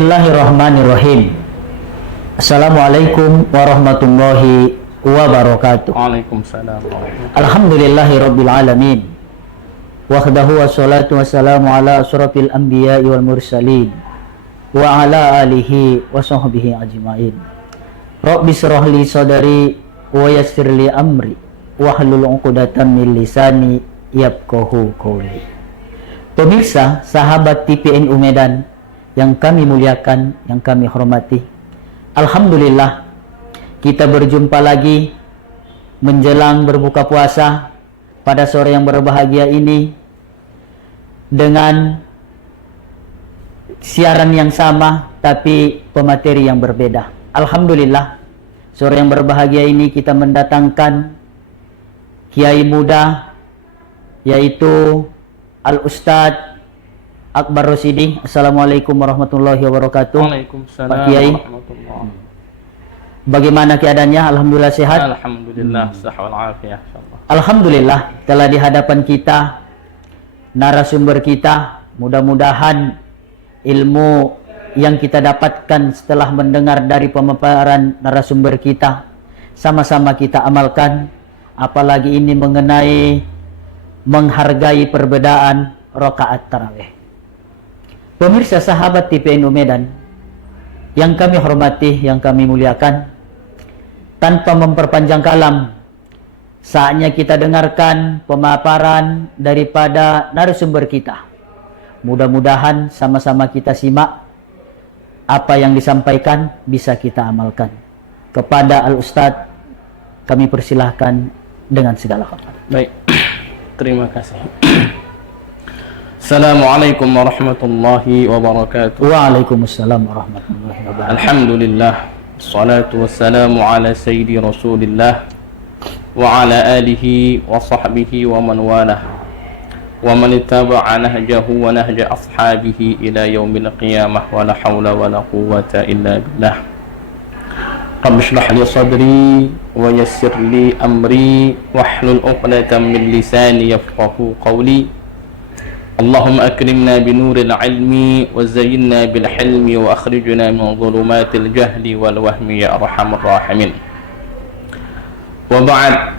Bismillahirrahmanirrahim. Assalamualaikum warahmatullahi wabarakatuh. Waalaikumsalam. Alhamdulillahirabbil alamin. Wahdahu wassalatu wassalamu ala asyrafil anbiya'i wal mursalin wa ala alihi wa sahbihi ajmain. Rabbi shrah li sadri wa yassir li amri wahlul 'uqdatam min lisani yafqahu qawli. Pemirsa, sahabat TPNU Medan yang kami muliakan, yang kami hormati, alhamdulillah kita berjumpa lagi menjelang berbuka puasa pada sore yang berbahagia ini dengan siaran yang sama tapi pemateri yang berbeda. Alhamdulillah, sore yang berbahagia ini kita mendatangkan kiai muda, yaitu Al-Ustadz Akbar Rosidi. Assalamualaikum warahmatullahi wabarakatuh. Waalaikumsalam. Pak Kiai, bagaimana keadaannya? Alhamdulillah sehat. Alhamdulillah, sahih wal afiyah insyaallah. Alhamdulillah, telah di hadapan kita narasumber kita. Mudah-mudahan ilmu yang kita dapatkan setelah mendengar dari pemaparan narasumber kita sama-sama kita amalkan, apalagi ini mengenai menghargai perbedaan rakaat tarawih. Pemirsa, sahabat TPNU Medan yang kami hormati, yang kami muliakan, tanpa memperpanjang kalam, saatnya kita dengarkan pemaparan daripada narasumber kita. Mudah-mudahan sama-sama kita simak apa yang disampaikan bisa kita amalkan. Kepada Al-Ustadz kami persilahkan dengan segala hormat. Baik, terima kasih. Assalamualaikum warahmatullahi wabarakatuh. Waalaikumsalam warahmatullahi wabarakatuh. Alhamdulillah, salatu wassalamu ala sayyidi rasulillah wa ala alihi wa sahbihi wa man walah wa man ittaba'a nahjahu wa nahja ashabihi ila yaumil qiyamah wa la hawla wa la quwwata illa billah. Rabbi shrah li sadri wa yassir li amri wahlul 'uqdatam min lisani yafqahu qawli. Allahumma akrimna binuril ilmi wa zayyinna bil hilmi wa akhrijna min dhulumatil jahli wal wahmi ya arhamar rahimin. Wa ba'd,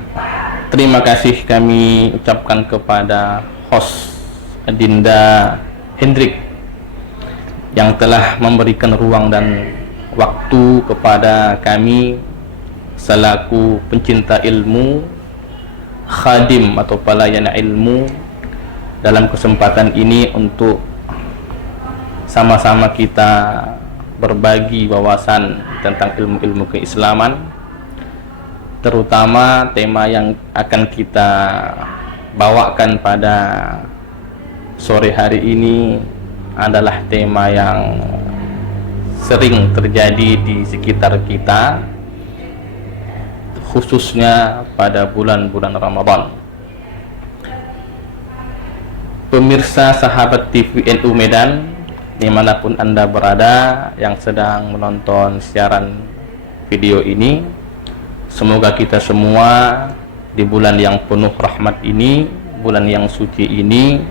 terima kasih kami ucapkan kepada host Adinda Hendrik yang telah memberikan ruang dan waktu kepada kami selaku pencinta ilmu, khadim atau pelayan ilmu, dalam kesempatan ini untuk sama-sama kita berbagi wawasan tentang ilmu-ilmu keislaman, terutama tema yang akan kita bawakan pada sore hari ini adalah tema yang sering terjadi di sekitar kita, khususnya pada bulan-bulan Ramadan. Pemirsa, sahabat TPNU Medan dimanapun Anda berada yang sedang menonton siaran video ini, semoga kita semua di bulan yang penuh rahmat ini, bulan yang suci ini,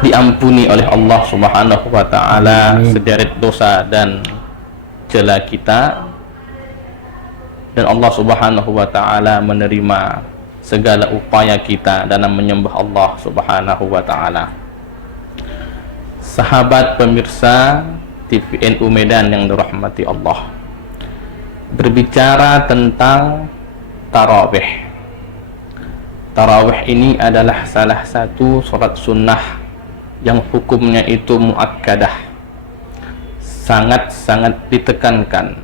diampuni oleh Allah Subhanahu wa ta'ala sederet dosa dan celah kita, dan Allah Subhanahu wa ta'ala menerima segala upaya kita dalam menyembah Allah Subhanahu wa ta'ala. Sahabat pemirsa TPNU Medan yang dirahmati Allah, berbicara tentang tarawih. Tarawih ini adalah salah satu salat sunnah yang hukumnya itu muakkadah, sangat-sangat ditekankan,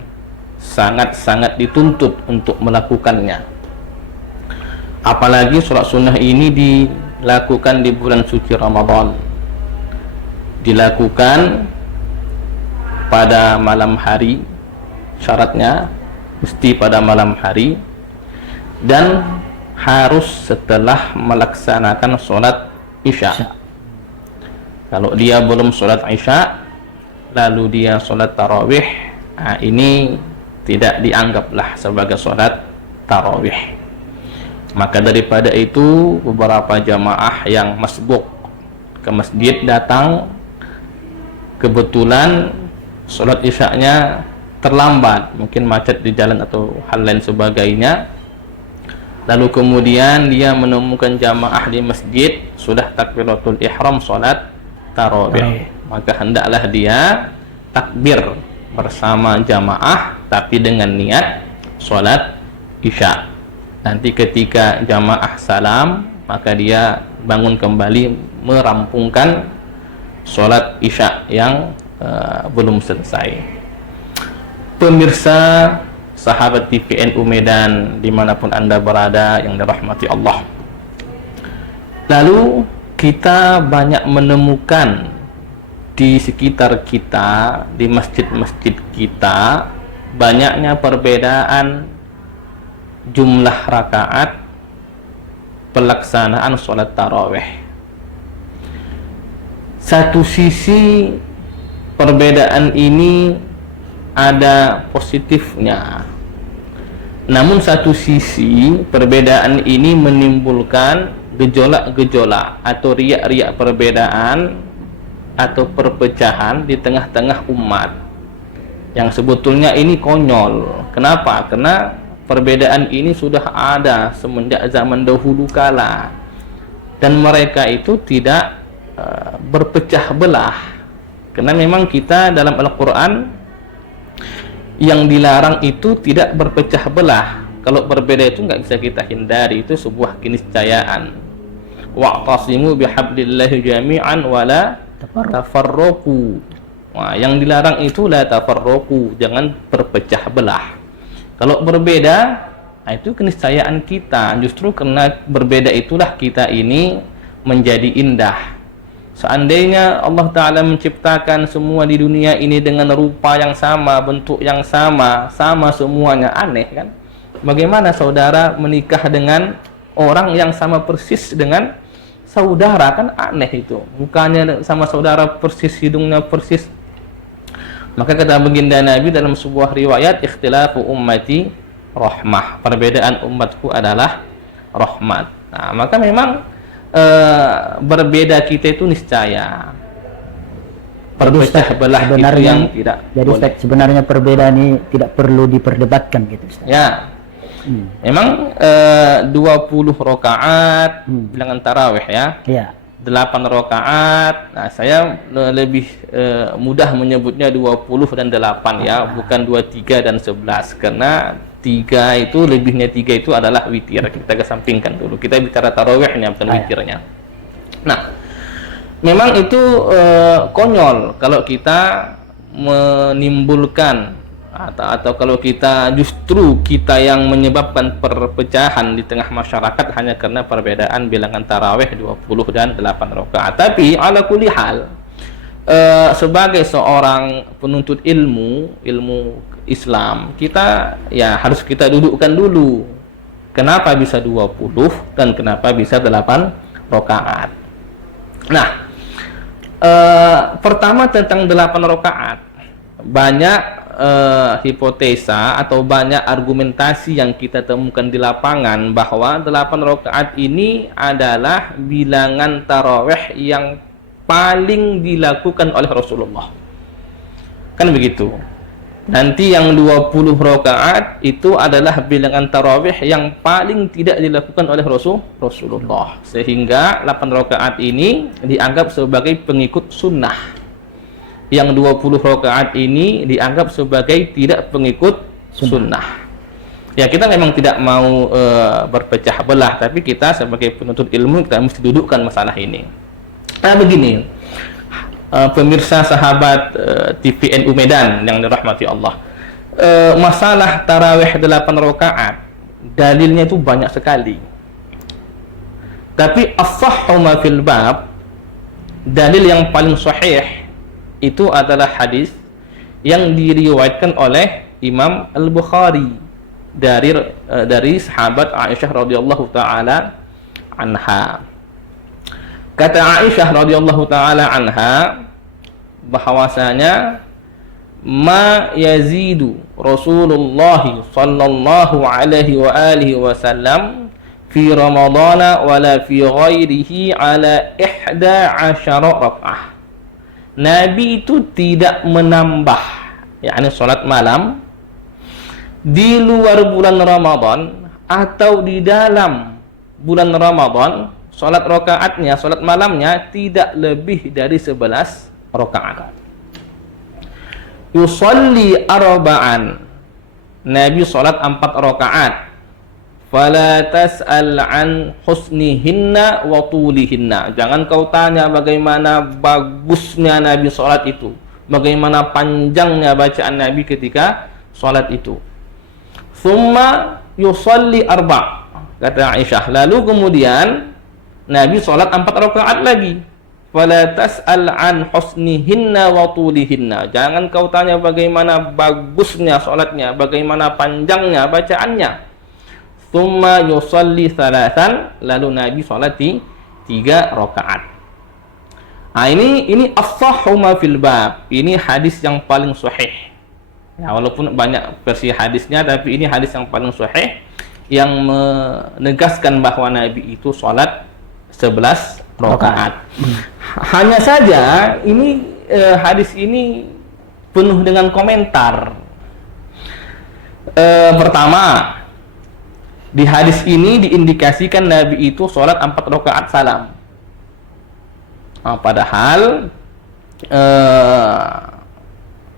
sangat-sangat dituntut untuk melakukannya. Apalagi sholat sunnah ini dilakukan di bulan suci Ramadan, dilakukan pada malam hari, syaratnya mesti pada malam hari, dan harus setelah melaksanakan sholat isya. Kalau dia belum sholat isya lalu dia sholat tarawih, ini tidak dianggaplah sebagai sholat tarawih. Maka daripada itu, beberapa jamaah yang masbuk ke masjid datang, kebetulan sholat isyaknya terlambat, mungkin macet di jalan atau hal lain sebagainya, lalu kemudian dia menemukan jamaah di masjid sudah takbiratul ihram sholat tarawih, maka hendaklah dia takbir bersama jamaah tapi dengan niat sholat isya. Nanti ketika jamaah salam, maka dia bangun kembali merampungkan sholat isya yang belum selesai. Pemirsa sahabat TVNU Medan dimanapun Anda berada yang dirahmati Allah, lalu kita banyak menemukan di sekitar kita, di masjid-masjid kita, banyaknya perbedaan jumlah rakaat pelaksanaan sholat tarawih. Satu sisi perbedaan ini ada positifnya, namun satu sisi perbedaan ini menimbulkan gejolak-gejolak atau riak-riak perbedaan atau perpecahan di tengah-tengah umat yang sebetulnya ini konyol. Kenapa? Karena perbedaan ini sudah ada semenjak zaman dahulu kala, dan mereka itu tidak berpecah belah, karena memang kita dalam Al-Quran yang dilarang itu tidak berpecah belah. Kalau berbeda itu nggak bisa kita hindari, itu sebuah keniscayaan. Wa'tasimu bihablillahi jami'an wala tafarraqu. Nah, yang dilarang itu la tafarraqu, jangan berpecah belah. Kalau berbeda, nah itu keniscayaan kita. Justru karena berbeda itulah kita ini menjadi indah. Seandainya Allah Ta'ala menciptakan semua di dunia ini dengan rupa yang sama, bentuk yang sama, sama semuanya, aneh kan? Bagaimana saudara menikah dengan orang yang sama persis dengan saudara? Kan aneh itu. Mukanya sama saudara persis, hidungnya persis. Maka kata baginda Nabi dalam sebuah riwayat, ikhtilafu ummati rahmah, perbedaan umatku adalah rahmat. Nah, maka memang berbeda kita itu niscaya perpecah belah itu yang tidak jadi boleh. Ustaz, sebenarnya perbedaan ini tidak perlu diperdebatkan gitu Ustaz. Ya, memang 20 rakaat bilangan tarawih ya, 8 rakaat. Nah, saya lebih mudah menyebutnya 20 dan 8 ya, bukan 23 dan 11, karena 3 itu, lebihnya 3 itu adalah witir. Kita kesampingkan dulu, kita bicara tarawihnya bukan witirnya. Nah, memang itu konyol kalau kita menimbulkan atau kalau kita justru kita yang menyebabkan perpecahan di tengah masyarakat hanya karena perbedaan bilangan tarawih 20 dan 8 rakaat. Tapi ala kulli hal, sebagai seorang penuntut ilmu Islam, kita ya harus kita dudukkan dulu kenapa bisa 20 dan kenapa bisa 8 rakaat. Nah, pertama tentang 8 rakaat, banyak hipotesa atau banyak argumentasi yang kita temukan di lapangan bahwa 8 rakaat ini adalah bilangan tarawih yang paling dilakukan oleh Rasulullah. Kan begitu. Nanti yang 20 rakaat itu adalah bilangan tarawih yang paling tidak dilakukan oleh Rasulullah. Sehingga 8 rakaat ini dianggap sebagai pengikut sunnah. Yang 20 rakaat ini dianggap sebagai tidak pengikut sunnah. Ya, kita memang tidak mau berpecah belah, tapi kita sebagai penuntut ilmu kita mesti dudukkan masalah ini. Nah, begini, pemirsa sahabat TVNU Medan yang dirahmati Allah, masalah tarawih 8 rakaat dalilnya itu banyak sekali. Tapi as-sahhu ma fil bab, dalil yang paling sahih itu adalah hadis yang diriwayatkan oleh Imam Al-Bukhari dari sahabat Aisyah radhiyallahu taala anha. Kata Aisyah radhiyallahu taala anha bahwasanya ma yazidu Rasulullah sallallahu alaihi wa alihi wasallam fi Ramadhan wala fi ghairihi ala 11 rak'ah. Nabi itu tidak menambah, yakni salat malam di luar bulan Ramadan atau di dalam bulan Ramadan. Salat rakaatnya, salat malamnya tidak lebih dari 11 rakaat. Yusalli arba'an, Nabi salat 4 rakaat. Fala tas'al an husnihinna wa tulihinna, jangan kau tanya bagaimana bagusnya Nabi salat itu, bagaimana panjangnya bacaan Nabi ketika salat itu. Thumma yusalli arba', kata Aisyah, lalu kemudian Nabi salat 4 rakaat lagi. Fala tas'al an husnihinna wa tulihinna, jangan kau tanya bagaimana bagusnya salatnya, bagaimana panjangnya bacaannya. Thumma yusalli thalathan, lalu Nabi salat 3 rakaat. Nah, ini as-sahhu ma fil bab. Ini hadis yang paling sahih. Ya, walaupun banyak versi hadisnya, tapi ini hadis yang paling sahih yang menegaskan bahwa Nabi itu salat 11 rakaat. Hanya saja ini hadis ini penuh dengan komentar. Pertama, di hadis ini diindikasikan Nabi itu sholat 4 rakaat salam. Nah, padahal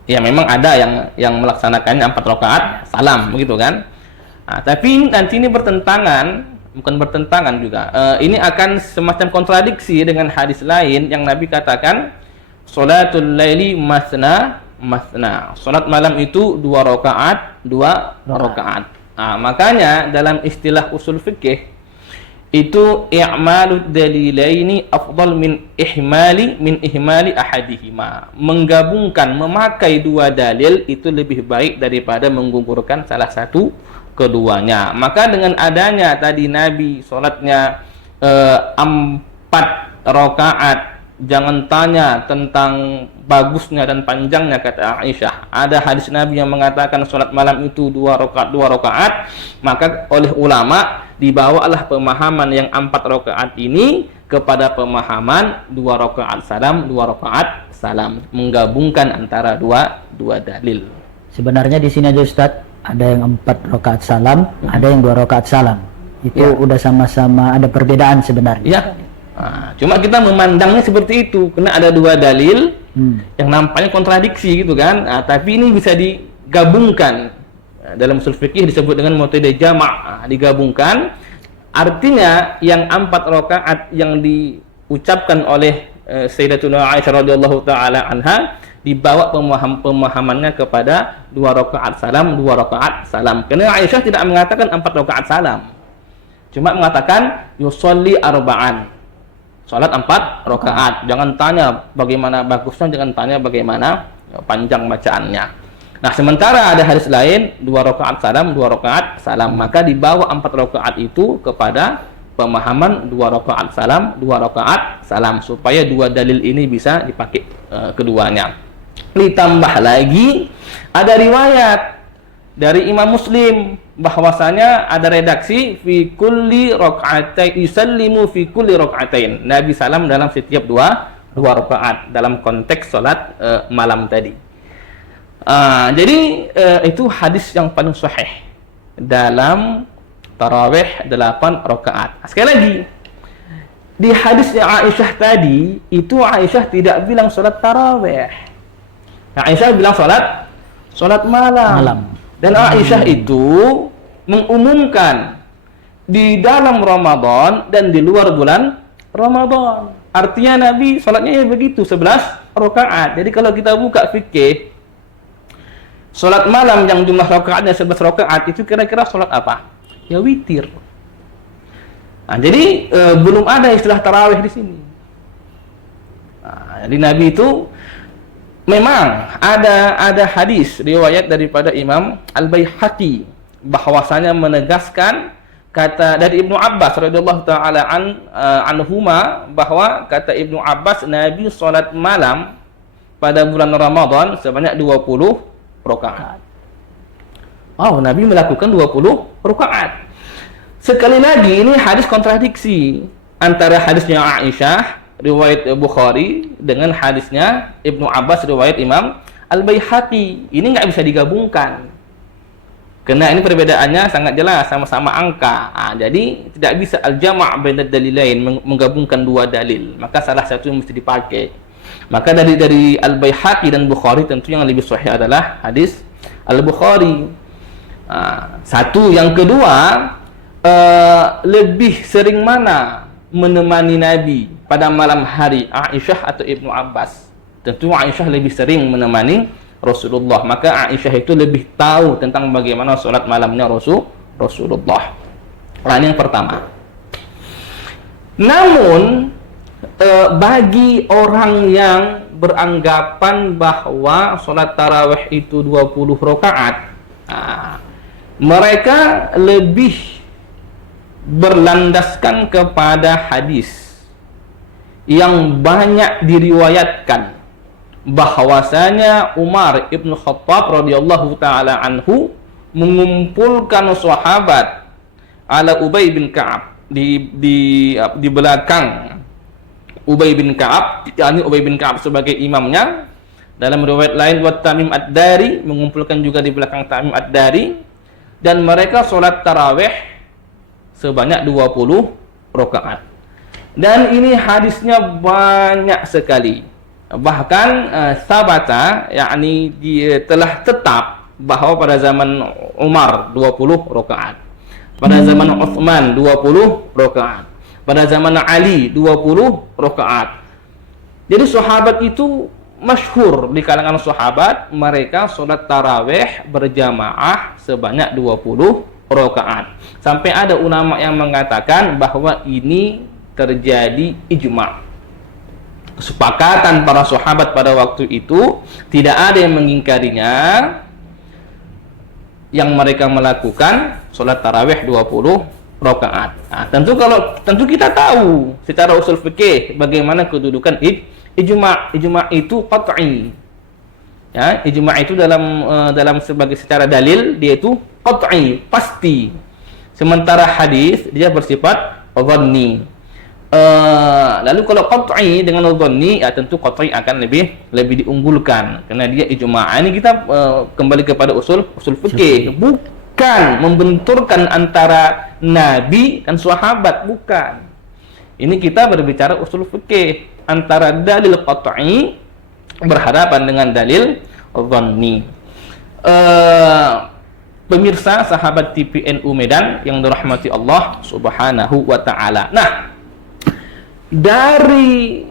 ya memang ada yang melaksanakannya 4 rakaat salam, begitu kan? Nah, tapi nanti ini bukan bertentangan juga. Ini akan semacam kontradiksi dengan hadis lain yang Nabi katakan, sholatul laili masna masna. Sholat malam itu 2 rakaat, 2 rakaat. Nah, makanya dalam istilah usul fikih itu i'malud dalilaini afdal min ihmali ahadihima. Menggabungkan, memakai 2 dalil itu lebih baik daripada menggugurkan salah satu keduanya. Maka dengan adanya tadi Nabi sholatnya 4 rakaat, jangan tanya tentang bagusnya dan panjangnya, kata Aisyah. Ada hadis Nabi yang mengatakan sholat malam itu 2 rakaat, maka oleh ulama dibawalah pemahaman yang 4 rakaat ini kepada pemahaman 2 rakaat salam, 2 rakaat salam, menggabungkan antara dua dalil. Sebenarnya di sini aja Ustaz, ada yang 4 rakaat salam, ada yang 2 rakaat salam. Itu udah sama-sama ada perbedaan sebenarnya. Ya. Nah, cuma kita memandangnya seperti itu, karena ada 2 dalil yang nampaknya kontradiksi gitu kan. Nah, tapi ini bisa digabungkan. Dalam usul fikih disebut dengan mu'tadah jama'. Digabungkan, artinya yang 4 rakaat yang diucapkan oleh Sayyidatuna Aisyah radhiyallahu taala anha dibawa pemahamannya kepada 2 rakaat salam, 2 rakaat salam. Karena Aisyah tidak mengatakan 4 rakaat salam, cuma mengatakan yusolli arba'an, salat 4 rakaat. Jangan tanya bagaimana bagusnya, jangan tanya bagaimana panjang bacaannya. Nah, sementara ada hadis lain 2 rakaat salam, 2 rakaat salam, maka dibawa 4 rakaat itu kepada pemahaman 2 rakaat salam, 2 rakaat salam, supaya 2 dalil ini bisa dipakai keduanya. Ditambah lagi ada riwayat dari Imam Muslim bahwasanya ada redaksi fi kulli rak'atain yusallimu fi kulli rak'atain. Nabi salam dalam setiap 2 rakaat dalam konteks salat malam tadi. Jadi itu hadis yang paling sahih dalam tarawih 8 rakaat. Sekali lagi, di hadisnya Aisyah tadi itu Aisyah tidak bilang salat tarawih. Aisyah bilang salat malam. Dan Aisyah itu mengumumkan di dalam Ramadan dan di luar bulan Ramadan. Artinya Nabi salatnya ya begitu, 11 rakaat. Jadi kalau kita buka fikih, salat malam yang jumlah rakaatnya 11 rakaat itu kira-kira salat apa? Ya witir. Nah, jadi belum ada istilah tarawih di sini. Nah, jadi Nabi itu memang ada hadis riwayat daripada Imam Al-Baihaqi bahwasanya menegaskan kata dari Ibnu Abbas radhiyallahu taala anhuma, bahwa kata Ibnu Abbas Nabi salat malam pada bulan Ramadan sebanyak 20 rakaat. Oh, Nabi melakukan 20 rakaat. Sekali lagi ini hadis kontradiksi antara hadisnya Aisyah riwayat Bukhari dengan hadisnya Ibnu Abbas riwayat Imam Al-Baihaqi. Ini nggak bisa digabungkan. Karena ini perbedaannya sangat jelas, sama-sama angka. Jadi tidak bisa al-jama' bainad dalilain, menggabungkan dua dalil. Maka salah satu yang mesti dipakai. Maka dari Al-Baihaqi dan Bukhari tentu yang lebih sahih adalah hadis Al-Bukhari. Satu, yang kedua, lebih sering mana menemani Nabi pada malam hari, Aisyah atau Ibnu Abbas? Tentu Aisyah lebih sering menemani Rasulullah, maka Aisyah itu lebih tahu tentang bagaimana sholat malamnya Rasulullah. Ini yang pertama. Namun bagi orang yang beranggapan bahwa sholat tarawih itu 20 rakaat, mereka lebih berlandaskan kepada hadis yang banyak diriwayatkan bahwasanya Umar ibn Khattab radhiyallahu taala anhu mengumpulkan sahabat ala Ubay bin Ka'ab di belakang Ubay bin Ka'ab, yakni Ubay bin Ka'ab sebagai imamnya. Dalam riwayat lain wa Tamim Ad-Dari, mengumpulkan juga di belakang Tamim Ad-Dari, dan mereka sholat tarawih sebanyak 20 rakaat. Dan ini hadisnya banyak sekali. Bahkan sabata, yakni dia telah tetap bahwa pada zaman Umar 20 rakaat, pada zaman Utsman 20 rakaat, pada zaman Ali 20 rakaat. Jadi sahabat itu masyhur di kalangan sahabat, mereka sholat tarawih berjamaah sebanyak 20 rakaat. Sampai ada ulama yang mengatakan bahwa ini terjadi ijma', kesepakatan para sahabat pada waktu itu, tidak ada yang mengingkarinya, yang mereka melakukan sholat tarawih 20 rakaat. Tentu kita tahu secara usul fikih bagaimana kedudukan ijma'. Ijma' itu qat'i. Ya, ijma' itu dalam sebagai secara dalil dia itu qat'i, pasti. Sementara hadis dia bersifat dhanni. Lalu kalau qat'i dengan dhanni, ya tentu qat'i akan lebih diunggulkan karena dia ijma'. Ini kita kembali kepada usul fikih, bukan membenturkan antara nabi dan sahabat, bukan. Ini kita berbicara usul fikih, antara dalil qat'i berhadapan dengan dalil dhanni. Pemirsa sahabat TPNU Medan yang dirahmati Allah Subhanahu wa taala. Nah, dari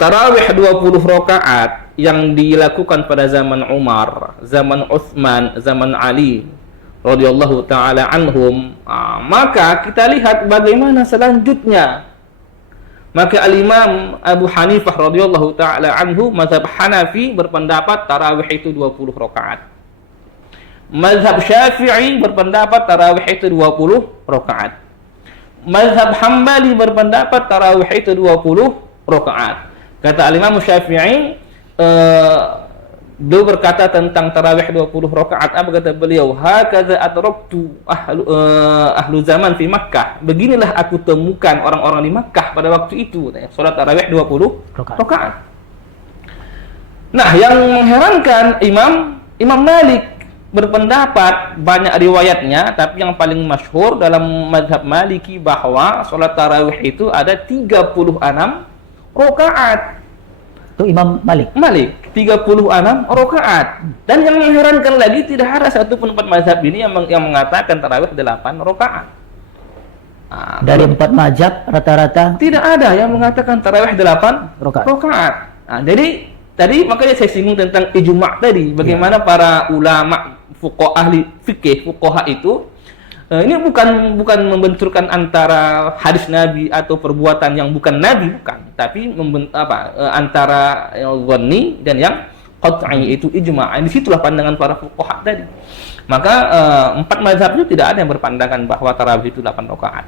tarawih 20 rakaat yang dilakukan pada zaman Umar, zaman Utsman, zaman Ali radhiyallahu taala anhum, maka kita lihat bagaimana selanjutnya. Maka Al-Imam Abu Hanifah radhiyallahu taala anhu, mazhab Hanafi, berpendapat tarawih itu 20 rakaat. Mazhab Syafi'i berpendapat tarawih itu 20 rakaat. Mazhab Hambali berpendapat tarawih itu 20 rakaat. Kata Al-Imam Syafi'i, beliau berkata tentang tarawih 20 rakaat, apa kata beliau? Hakaza adraktu ahlu zaman fi Makkah. Beginilah aku temukan orang-orang di Makkah pada waktu itu, salat tarawih 20 rakaat. Nah, yang mengherankan, Imam Malik berpendapat, banyak riwayatnya, tapi yang paling masyhur dalam mazhab Maliki bahwa salat tarawih itu ada 36 rakaat. Itu Imam Malik. 36 rakaat. Dan yang mengherankan lagi, tidak ada satu pendapat mazhab ini yang mengatakan tarawih 8 rakaat. Dari 4 mazhab rata-rata tidak ada yang mengatakan tarawih 8 rakaat. Jadi tadi makanya saya singgung tentang ijma' tadi, bagaimana para ulama ahli fikih, fuqaha itu ini bukan membenturkan antara hadis Nabi atau perbuatan yang bukan Nabi, bukan, tapi antara yang dhanni dan yang qat'i, itu ijma'. Di situlah pandangan para fuqaha tadi. Maka 4 mazhab itu tidak ada yang berpandangan bahwa tarawih itu 8 rakaat.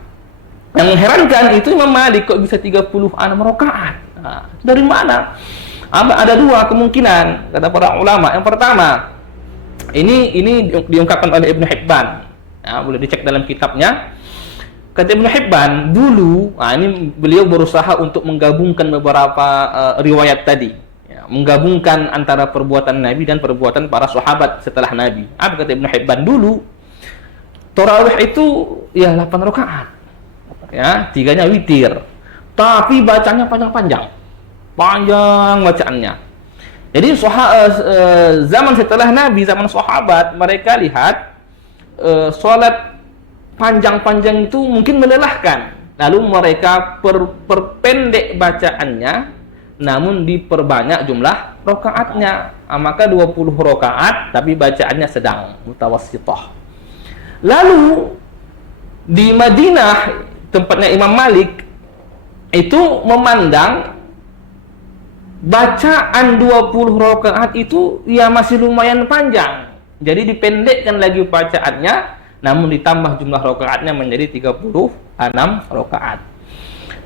Yang mengherankan itu Imam Malik kok bisa 36 rakaat. Dari mana? Ada 2 kemungkinan kata para ulama. Yang pertama, ini diungkapkan oleh Ibnu Hibban. Boleh dicek dalam kitabnya. kata Ibnu Hibban dulu, ini beliau berusaha untuk menggabungkan beberapa riwayat tadi, ya, menggabungkan antara perbuatan Nabi dan perbuatan para sahabat setelah Nabi. Apa kata Ibnu Hibban dulu? Tarawih itu ya 8 rakaat, ya, 3-nya witir, tapi bacanya panjang-panjang, panjang bacaannya. Jadi zaman setelah Nabi, zaman sahabat, mereka lihat sholat panjang-panjang itu mungkin melelahkan. Lalu mereka perpendek bacaannya, namun diperbanyak jumlah rakaatnya. Maka 20 rakaat, tapi bacaannya sedang, mutawassithah. Lalu di Madinah, tempatnya Imam Malik, itu memandang bacaan 20 rakaat itu ya masih lumayan panjang. Jadi dipendekkan lagi bacaannya, namun ditambah jumlah rakaatnya menjadi 36 rakaat.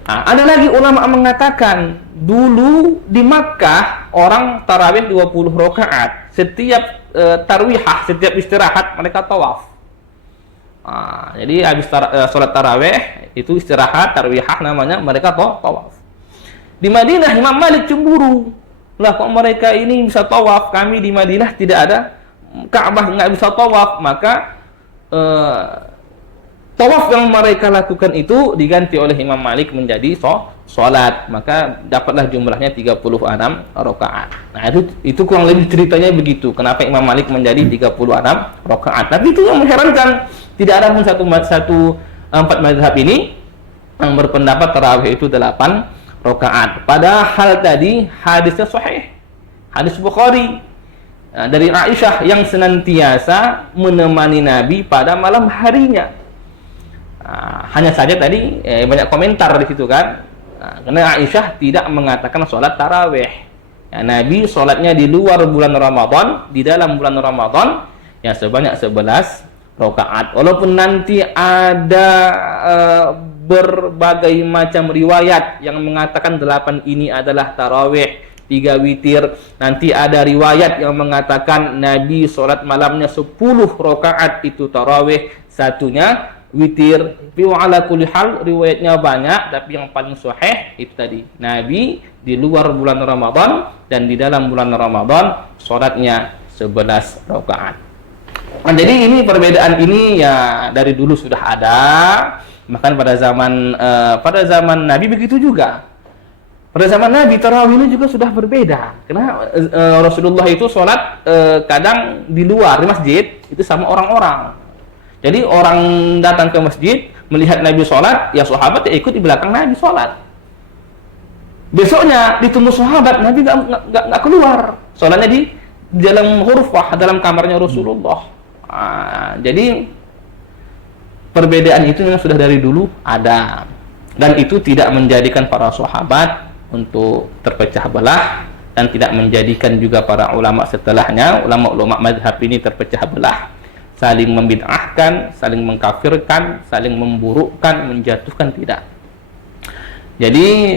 Nah, ada lagi ulama mengatakan dulu di Makkah orang tarawih 20 rakaat. Setiap tarwihah, setiap istirahat mereka tawaf. Nah, jadi habis sholat tarawih itu istirahat, tarwihah namanya, mereka tawaf. Di Madinah Imam Malik cemburu. Lah kok mereka ini bisa tawaf, kami di Madinah tidak ada Ka'bah, nggak bisa tawaf. Maka tawaf yang mereka lakukan itu diganti oleh Imam Malik menjadi sholat, maka dapatlah jumlahnya 36 rakaat. Nah, itu kurang lebih ceritanya begitu. Kenapa Imam Malik menjadi 36 rakaat? Tapi itu yang mengherankan, tidak ada pun empat mazhab ini yang berpendapat tarawih itu 8 rakaat. Padahal tadi hadisnya sahih, hadis Bukhari. Dari Aisyah yang senantiasa menemani Nabi pada malam harinya. Hanya saja tadi banyak komentar di situ kan. Karena Aisyah tidak mengatakan sholat tarawih. Ya, Nabi sholatnya di luar bulan Ramadan, di dalam bulan Ramadan ya sebanyak 11 rakaat. Walaupun nanti ada berbagai macam riwayat yang mengatakan 8 ini adalah tarawih, 3 witir. Nanti ada riwayat yang mengatakan Nabi sholat malamnya 10 rakaat itu tarawih, 1-nya witir. Tapi ala kulli hal riwayatnya banyak, tapi yang paling sahih itu tadi, Nabi di luar bulan Ramadan dan di dalam bulan Ramadan sholatnya 11 rakaat. Nah, jadi ini perbedaan ini ya dari dulu sudah ada. Bahkan pada zaman Nabi begitu juga. Pada zaman Nabi, tarawih ini juga sudah berbeda. Karena Rasulullah itu sholat kadang di luar, di masjid, itu sama orang-orang. Jadi orang datang ke masjid, melihat Nabi sholat, ya sahabat ya ikut di belakang Nabi sholat. Besoknya ditunggu sahabat, Nabi nggak keluar. Sholatnya di dalam hurfah, dalam kamarnya Rasulullah. Jadi perbedaan itu yang sudah dari dulu ada. Dan itu tidak menjadikan para sahabat untuk terpecah belah, dan tidak menjadikan juga para ulama setelahnya, ulama-ulama mazhab ini terpecah belah, saling membid'ahkan, saling mengkafirkan, saling memburukkan, menjatuhkan, tidak. Jadi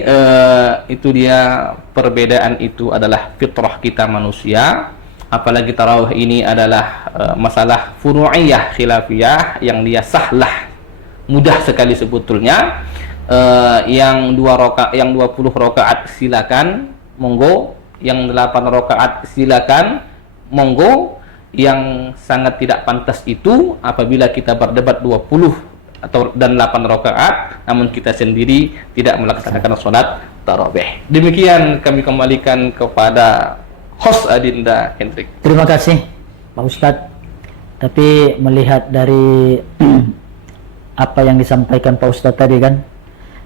itu dia, perbedaan itu adalah fitrah kita manusia. Apalagi tarawih ini adalah masalah furu'iyah khilafiyah yang dia sahlah, mudah sekali sebetulnya. Yang 20 rakaat silakan, monggo. Yang 8 rakaat silakan, monggo. Yang sangat tidak pantas itu apabila kita berdebat 20 dan 8 rakaat, namun kita sendiri tidak melaksanakan sholat tarawih. Demikian kami kembalikan kepada host Adinda Hendrik. Terima kasih Pak Ustadz. Tapi melihat dari apa yang disampaikan Pak Ustadz tadi kan,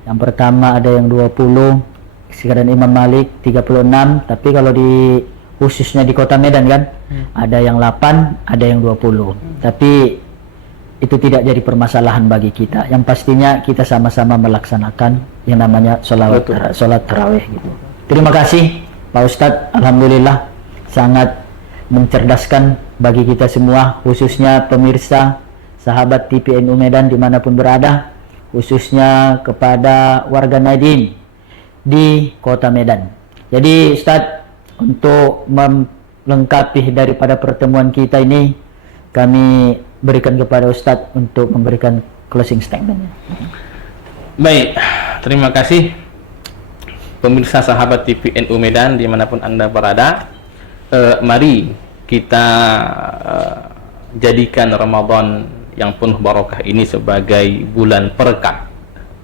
yang pertama ada yang 20, sekalian Imam Malik 36, tapi kalau di khususnya di Kota Medan kan, ada yang 8, ada yang 20. Tapi itu tidak jadi permasalahan bagi kita. Yang pastinya kita sama-sama melaksanakan yang namanya sholat tarawih gitu. Terima kasih Pak Ustadz, alhamdulillah sangat mencerdaskan bagi kita semua, khususnya pemirsa sahabat TPNU Medan dimanapun berada, khususnya kepada warga Nahdien di Kota Medan. Jadi Ustadz, untuk melengkapi daripada pertemuan kita ini, kami berikan kepada Ustadz untuk memberikan closing statement-nya. Baik, terima kasih pemirsa sahabat TVNU Medan dimanapun Anda berada. Mari kita jadikan Ramadan yang penuh barokah ini sebagai bulan berkah,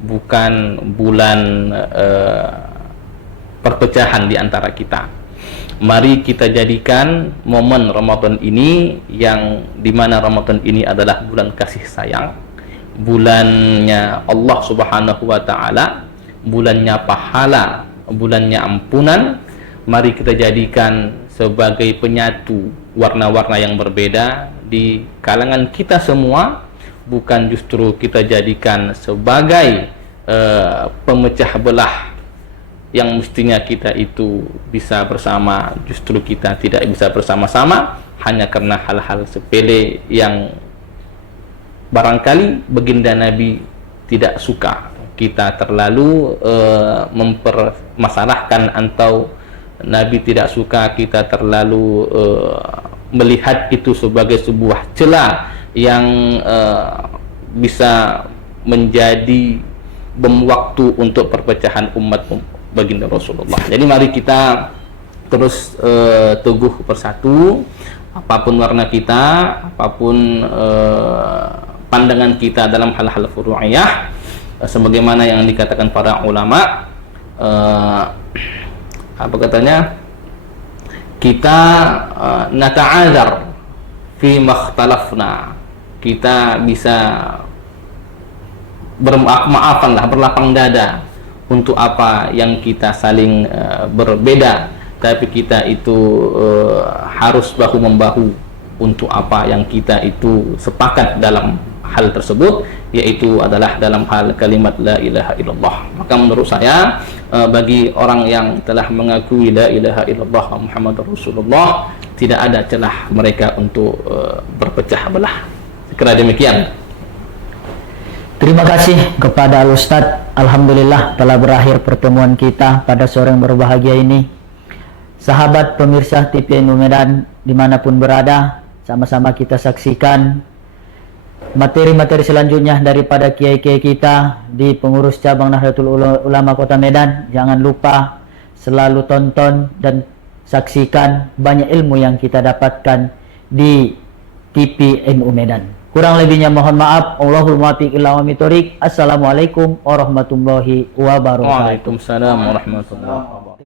bukan bulan perpecahan di antara kita. Mari kita jadikan momen Ramadan ini, yang dimana Ramadan ini adalah bulan kasih sayang, bulannya Allah Subhanahu wa Ta'ala, bulannya pahala, bulannya ampunan. Mari kita jadikan sebagai penyatu warna-warna yang berbeda di kalangan kita semua, bukan justru kita jadikan sebagai pemecah belah yang mestinya kita itu bisa bersama, justru kita tidak bisa bersama-sama hanya karena hal-hal sepele yang barangkali baginda Nabi tidak suka kita terlalu mempermasalahkan, atau Nabi tidak suka kita terlalu melihat itu sebagai sebuah celah yang bisa menjadi bom waktu untuk perpecahan umat baginda Rasulullah. Jadi mari kita terus teguh bersatu, apapun warna kita, apapun pandangan kita dalam hal-hal furu'iyah, sebagaimana yang dikatakan para ulama, apa katanya, kita nata'adzar fi makhtalafna, kita bisa bermaafkanlah, berlapang dada untuk apa yang kita saling berbeda, tapi kita itu harus bahu-membahu untuk apa yang kita itu sepakat dalam hal tersebut, yaitu adalah dalam hal kalimat la ilaha illallah. Maka menurut saya, bagi orang yang telah mengakui la ilaha illallah Muhammadur Rasulullah, tidak ada celah mereka untuk berpecah belah. Sekira demikian. Terima kasih kepada Al-Ustadz. Alhamdulillah telah berakhir pertemuan kita pada sore yang berbahagia ini. Sahabat pemirsa TVNU Medan dimanapun berada, sama-sama kita saksikan materi-materi selanjutnya daripada kiai-kiai kita di pengurus cabang Nahdlatul Ulama Kota Medan. Jangan lupa selalu tonton dan saksikan banyak ilmu yang kita dapatkan di TVNU Medan. Kurang lebihnya mohon maaf. Allahul muwaffiq ila aqwamit thoriq. Assalamualaikum warahmatullahi wabarakatuh. Waalaikumsalam warahmatullahi wabarakatuh.